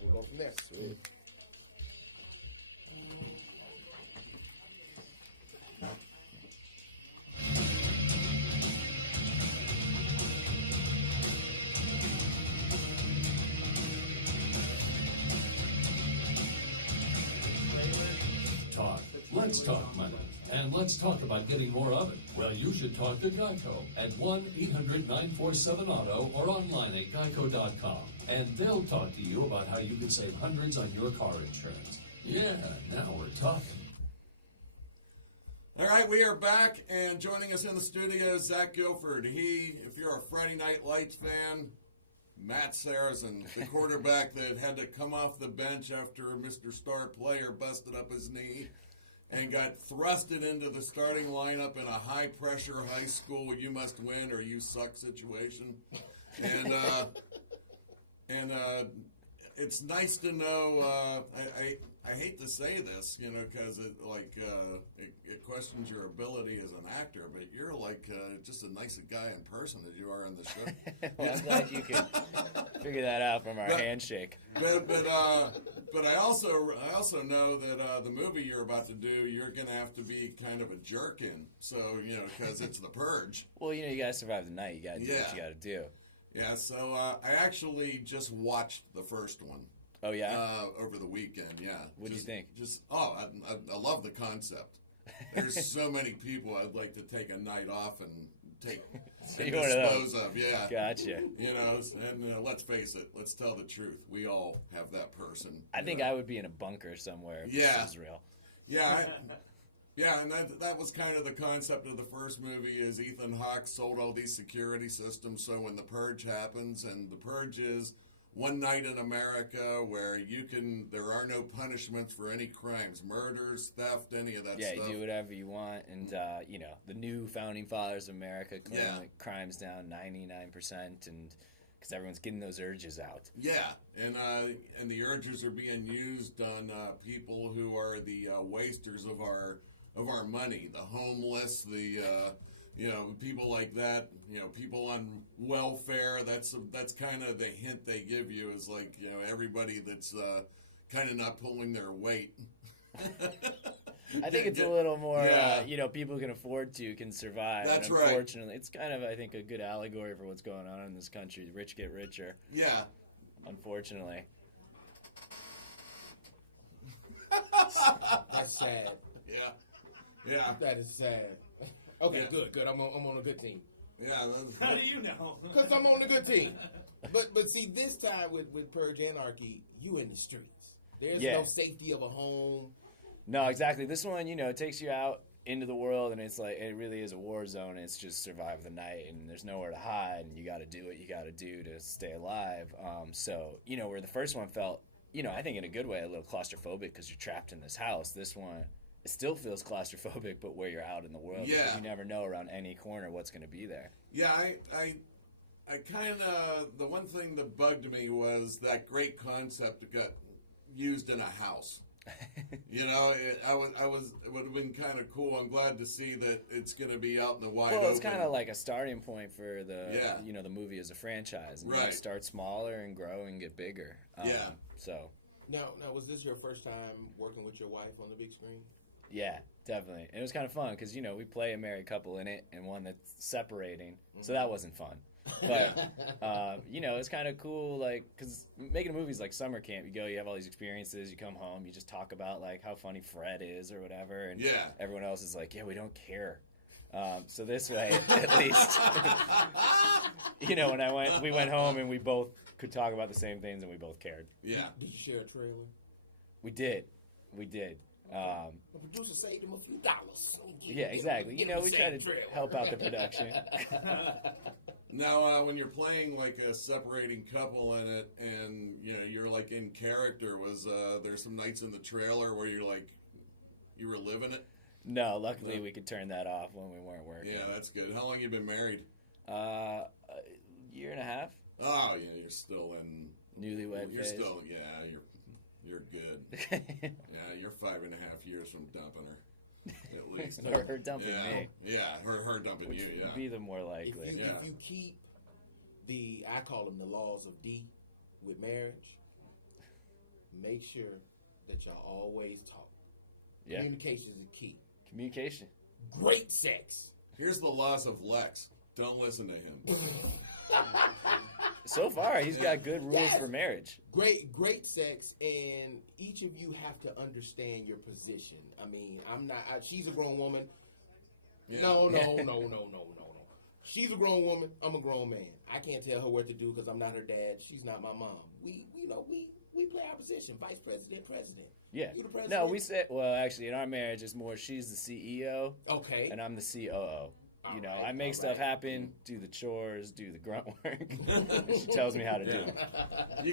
we'll go from there. Sweet. Let's talk money. And let's talk about getting more of it. Well, you should talk to Geico at 1-800-947-AUTO or online at geico.com. And they'll talk to you about how you can save hundreds on your car insurance. Yeah, now we're talking. All right, we are back, and joining us in the studio is Zach Gilford. If you're a Friday Night Lights fan, Matt Saracen, the quarterback that had to come off the bench after Mr. Star Player busted up his knee and got thrusted into the starting lineup in a high-pressure high school you must win or you suck situation. And it's nice to know, I hate to say this, because it questions your ability as an actor, but you're just as nice a guy in person as you are on the show. Well, I'm glad you could figure that out from our handshake. But I also know that the movie you're about to do, you're going to have to be kind of a jerk in. So, because it's the Purge. Well, you got to survive the night. You got to do what you got to do. Yeah, so I actually just watched the first one. Oh, yeah? Over the weekend, yeah. What do you think? I love the concept. There's so many people I'd like to take a night off and dispose of. Yeah. Gotcha. And let's face it. Let's tell the truth. We all have that person. I think I would be in a bunker somewhere if this was real. Yeah. And that was kind of the concept of the first movie is Ethan Hawke sold all these security systems so when the Purge happens, and the Purge is one night in America where there are no punishments for any crimes, murders, theft, any of that stuff. Yeah, you do whatever you want, and the new founding fathers of America claim crimes down 99%, and because everyone's getting those urges out. Yeah, and the urges are being used on people who are the wasters of our money, the homeless, the people like that, people on welfare. That's kind of the hint they give you is everybody that's kind of not pulling their weight. I think it's a little more, people can afford to, can survive. That's and right. Unfortunately, it's kind of, I think, a good allegory for what's going on in this country. The rich get richer. Yeah. Unfortunately. That's sad. Yeah. That is sad. Okay, good. I'm on a good team. Yeah. How do you know? Because I'm on a good team. But see, this time with Purge Anarchy, you in the streets. There's no safety of a home. No, exactly. This one, takes you out into the world, and it's it really is a war zone. It's just survive the night, and there's nowhere to hide, and you got to do what you got to do to stay alive. Where the first one felt, I think in a good way, a little claustrophobic because you're trapped in this house. This one, it still feels claustrophobic, but where you're out in the world. Yeah. Because you never know around any corner what's going to be there. Yeah, I kind of, the one thing that bugged me was that great concept that got used in a house. It would have been kind of cool. I'm glad to see that it's going to be out in the wide open. Well, it's kind of like a starting point for the movie as a franchise. And right. Start smaller and grow and get bigger. So. Now, was this your first time working with your wife on the big screen? Yeah, definitely. And it was kind of fun because, we play a married couple in it and one that's separating. Mm-hmm. So that wasn't fun. But, it's kind of cool, because making a movie is like summer camp. You go, you have all these experiences, you come home, you just talk about, how funny Fred is or whatever. And everyone else is like, yeah, we don't care. So this way, at least, when we went home and we both could talk about the same things and we both cared. Yeah. Did you share a trailer? We did. The producer saved him a few dollars. Yeah, exactly. We try to help out the production. Now, when you're playing a separating couple in it, and you're in character, was there some nights in the trailer where you were living it? No, luckily we could turn that off when we weren't working. Yeah, that's good. How long you been married? A year and a half. Oh, yeah, you're still in newlywed You're phase. still, you're good. Yeah, you're 5.5 years from dumping her. At least. Or her dumping me. Yeah, her dumping you, yeah. Be the more likely. If you keep I call them the laws of D with marriage, make sure that y'all always talk. Yeah. Communication is key. Communication. Great sex. Here's the loss of Lex. Don't listen to him. So far, he's got good rules for marriage. Great sex, and each of you have to understand your position. I mean, she's a grown woman. Yeah. No. She's a grown woman. I'm a grown man. I can't tell her what to do because I'm not her dad. She's not my mom. We play our position. Vice president, president. Yeah. You the president? No, we said, well, actually, in our marriage, it's more she's the CEO. Okay. And I'm the COO. You know, I make stuff happen, do the chores, do the grunt work. She tells me how to do it. You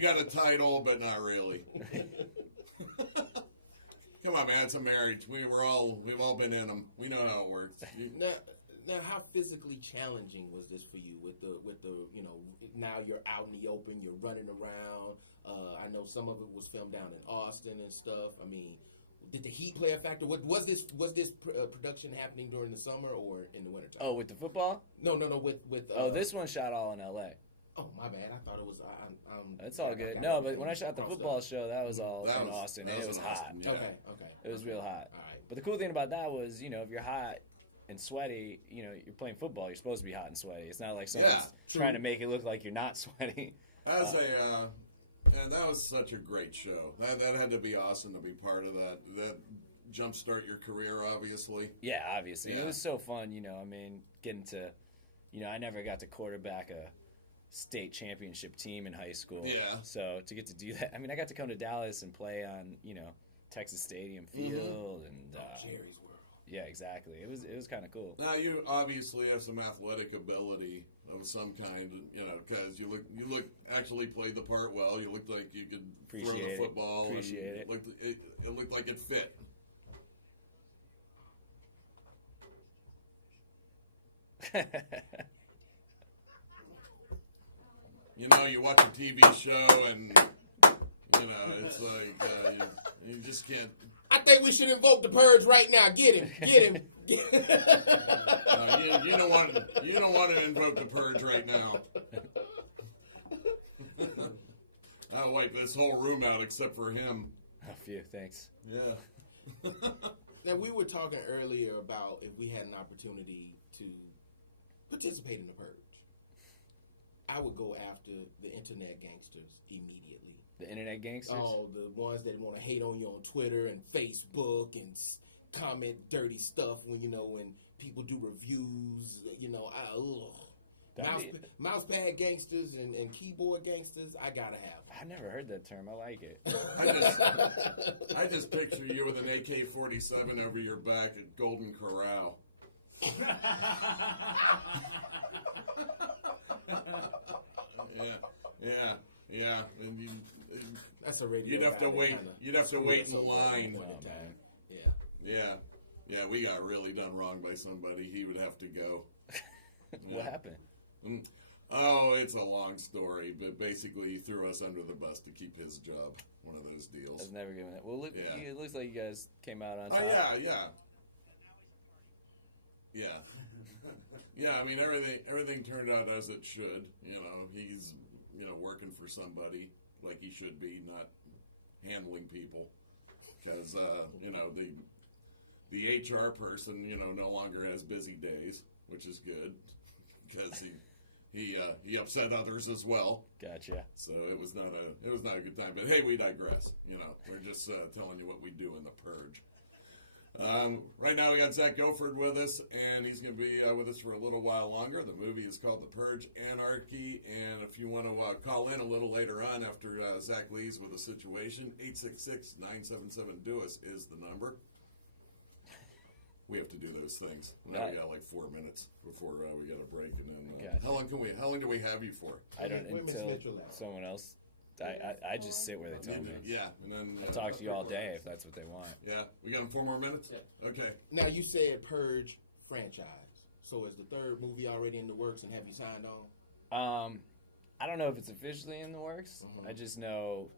got a title, but not really. Come on, man, it's a marriage. We've all been in them. We know how it works. Now, how physically challenging was this for you with the now you're out in the open, you're running around. I know some of it was filmed down in Austin and stuff. I mean, did the heat play a factor? Was this production happening during the summer or in the wintertime? Oh, with the football? No. With this one shot all in L.A. Oh, my bad. I thought it was. That's all good. No, but when I shot the football show, that was all in Austin, and it was hot. Yeah. Okay. It was real hot. All right. But the cool thing about that was, if you're hot and sweaty, you're playing football. You're supposed to be hot and sweaty. It's not like someone's trying to make it look like you're not sweaty. And that was such a great show. That had to be awesome to be part of that. That jumpstart your career, obviously. Yeah, obviously. Yeah. It was so fun, getting to, I never got to quarterback a state championship team in high school. Yeah. So to get to do that, I got to come to Dallas and play on, Texas Stadium field and Jerry's World. Yeah, exactly. It was kind of cool. Now you obviously have some athletic ability of some kind, because you look actually played the part well. You looked like you could throw the football. Appreciate it. It looked like it fit. You watch a TV show and it's like you just can't. I think we should invoke the purge right now. Get him. You don't want to invoke the purge right now. I'll wipe this whole room out except for him. Oh, phew, thanks. Yeah. Now, we were talking earlier about if we had an opportunity to participate in the purge. I would go after the internet gangsters immediately. The internet gangsters? Oh, the ones that want to hate on you on Twitter and Facebook and comment dirty stuff when people do reviews. Mousepad gangsters and keyboard gangsters, I gotta have. I never heard that term. I like it. I just picture you with an AK-47 over your back at Golden Corral. Yeah. And that's a radio. You'd have to wait. You'd have to wait in line. Oh, man. Yeah. We got really done wrong by somebody. He would have to go. What happened? Oh, it's a long story, but basically he threw us under the bus to keep his job. One of those deals. I was never given that. Well, it looks like you guys came out on top. Oh, yeah. Yeah, I mean, everything turned out as it should. He's, working for somebody like he should be, not handling people. Because, the HR person, no longer has busy days, which is good. Because he upset others as well. Gotcha. So it was not a good time. But hey, we digress. We're just telling you what we do in the purge. Right now we got Zach Gilford with us, and he's going to be with us for a little while longer. The movie is called The Purge Anarchy, and if you want to call in a little later on after Zach leaves with a situation, 866-977-DOUS is the number. We have to do those things. Now we got like 4 minutes before we got a break, and then Gotcha. How long do we have you for? I don't until someone else. I just sit where they tell me. Yeah, and then I'll talk to you all day if that's what they want. Yeah, we got 4 more minutes. Yeah. Okay. Now you said Purge franchise. So is the third movie already in the works, and have you signed on? I don't know if it's officially in the works. I just know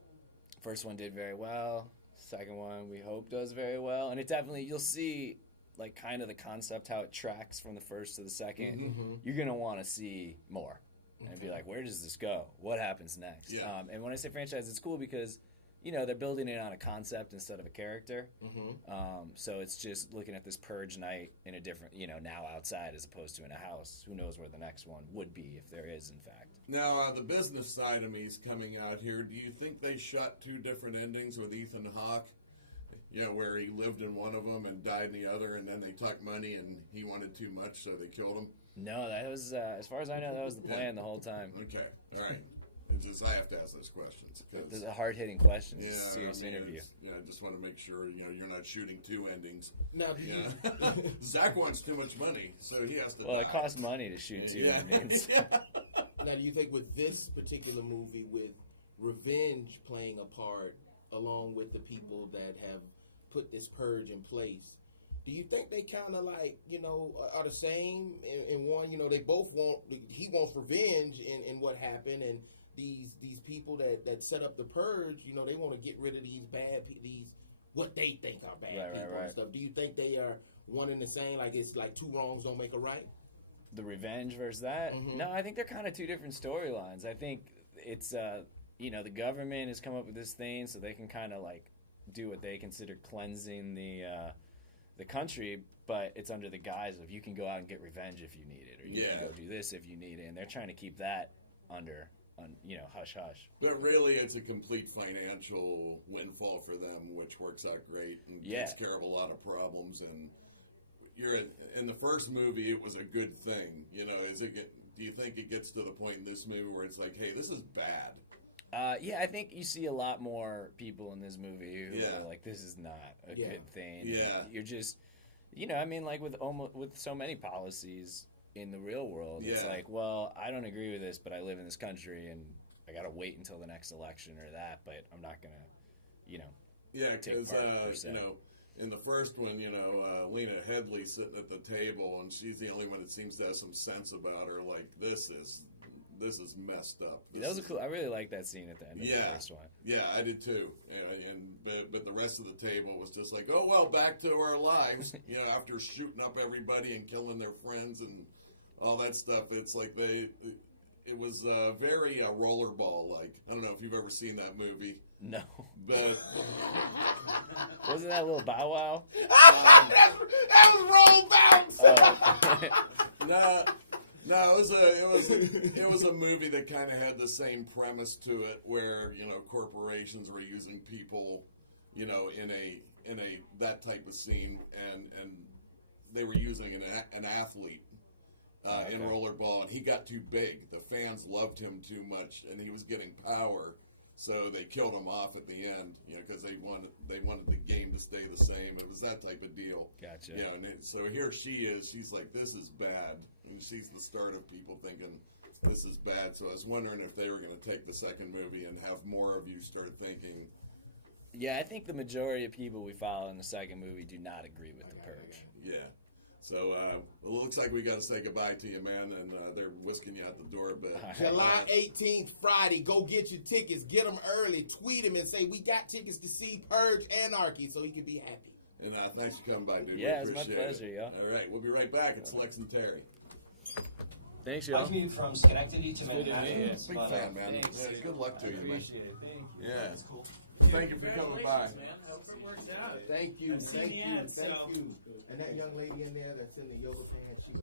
first one did very well. Second one we hope does very well, and it definitely you'll see. Like kind of the concept, how it tracks from the first to the second, you're going to want to see more. And be like, where does this go? What happens next? Yeah. And when I say franchise, it's cool because, they're building it on a concept instead of a character. Mm-hmm. So it's just looking at this purge night in a different, now outside as opposed to in a house. Who knows where the next one would be, if there is, in fact. Now, the business side of me is coming out here. Do you think they shot 2 different endings with Ethan Hawke? Where he lived in one of them and died in the other, and then they took money and he wanted too much, so they killed him? No, that was, as far as I know, that was the plan the whole time. Okay, all right. It's just I have to ask those questions. Those are hard-hitting questions. Yeah, It's a serious interview. I just want to make sure you're not shooting 2 endings. Now, Zach wants too much money, so he has to. Well, die. it costs money to shoot 2 endings. Now, do you think with this particular movie, with revenge playing a part, along with the people that have put this purge in place, do you think they kind of like, are the same in one? They both he wants revenge in what happened, and these people that set up the purge, they want to get rid of these these what they think are bad people and stuff. Do you think they are one and the same? Like it's like 2 wrongs don't make a right? The revenge versus that? Mm-hmm. No, I think they're kind of 2 different storylines. I think it's, the government has come up with this thing so they can kind of like do what they consider cleansing the country, but it's under the guise of you can go out and get revenge if you need it, or you can go do this if you need it, and they're trying to keep that under hush hush. But really, it's a complete financial windfall for them, which works out great and takes care of a lot of problems. And in the first movie, it was a good thing. Do you think it gets to the point in this movie where it's like, hey, this is bad? I think you see a lot more people in this movie who are like, this is not a good thing. Yeah. You're just, like with so many policies in the real world, it's like, well, I don't agree with this, but I live in this country and I got to wait until the next election or that, but I'm not going to, Yeah, take because, part per se. in the first one, Lena Headley's sitting at the table and she's the only one that seems to have some sense about her, like, this is messed up. That was cool. I really liked that scene at the end of the first one. Yeah, I did too. But the rest of the table was just like, oh well, back to our lives. After shooting up everybody and killing their friends and all that stuff, it's like it was very rollerball like. I don't know if you've ever seen that movie. No, but wasn't that a little Bow Wow? That was roll bounce. Oh. No, it was a movie that kind of had the same premise to it, where corporations were using people, in a that type of scene, and they were using an athlete in rollerball, and he got too big. The fans loved him too much, and he was getting power, so they killed him off at the end, because they wanted the game to stay the same. It was that type of deal. Gotcha. So here she is. She's like, this is bad. And she's the start of people thinking this is bad. So I was wondering if they were going to take the second movie and have more of you start thinking. Yeah, I think the majority of people we follow in the second movie do not agree with the purge. Yeah. So it looks like we got to say goodbye to you, man, and they're whisking you out the door. But July 18th, Friday. Go get your tickets. Get them early. Tweet him and say, we got tickets to see Purge Anarchy, so he can be happy. And thanks for coming by, dude. Yeah, we it's my pleasure, yo. All right, we'll be right back. It's Lex and Terry. Thanks, y'all. I commute from Schenectady to Manhattan. Big fan, man. Thanks. Yeah, good luck to you, man. Appreciate it. Thank you. Yeah. That's cool. Thank you for coming by. Man. I hope it works out. Thank you. I've seen Thank the you. ads, Thank so- you. And that young lady in there that's in the yoga pants, she